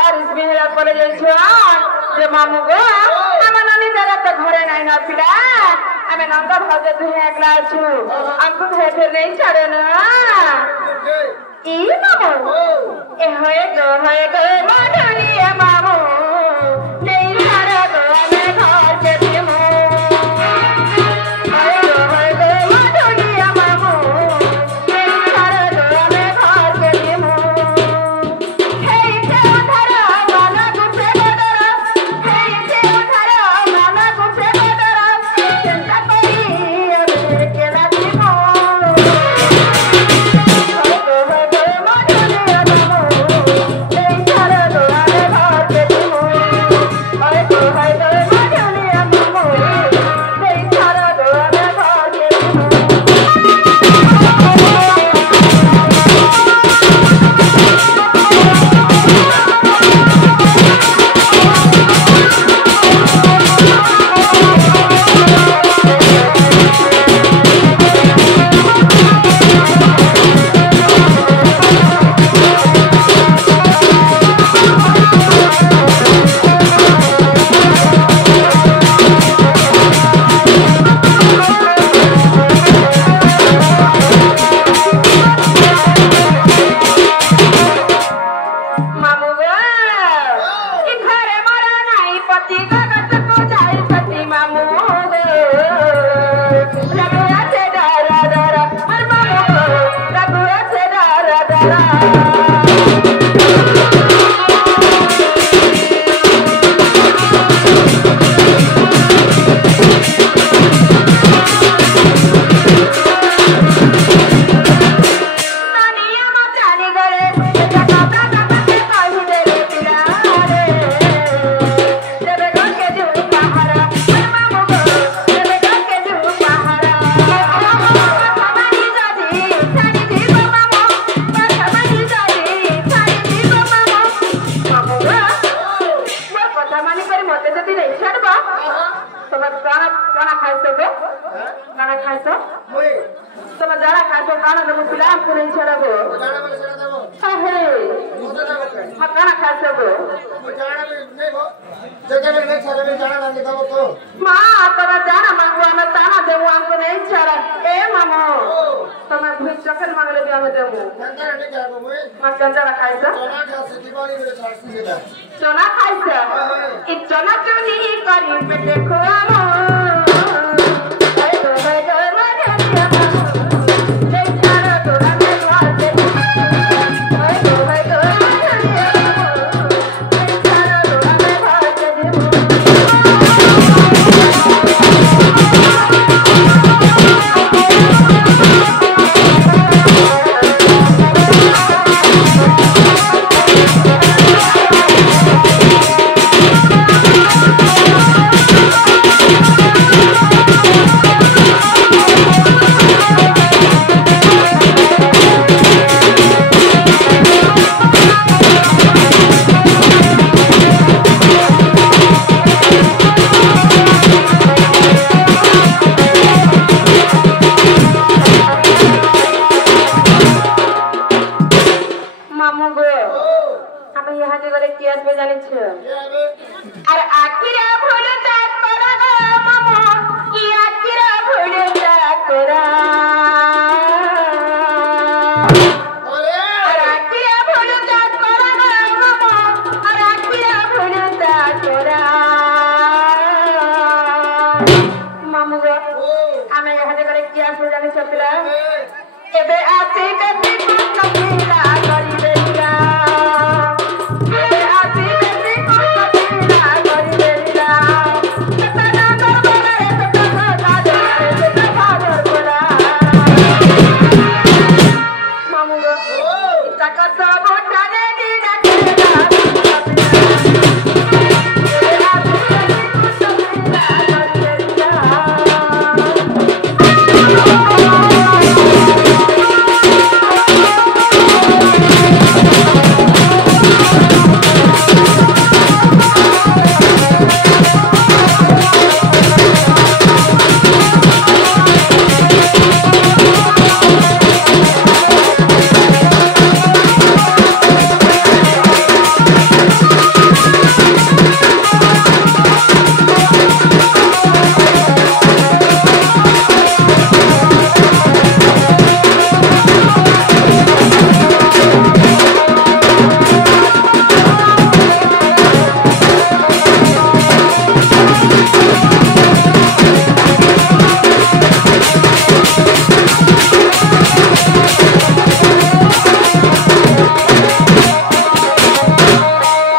बारिश भी हेरा पड़े जाइछो जे मामू गो हम नानी जरा तो घरे नहीं ना पिला हमें नंगा भाजे तू एकला छु हमको घर फिर नहीं छाड़े ना ई मामू ए होए गो मधुरिया मामू नहीं छाड़े गो मैं घर के दिमो होए गो मधुरिया मामू नहीं छाड़े गो मैं घर के दिमो हे से उधरा माना गुछे बदरा हे से उधरा माना गुछे बदरा चिंता करी अबे के ना दिमो चना खाइस इ चना चुनी करी पे देखो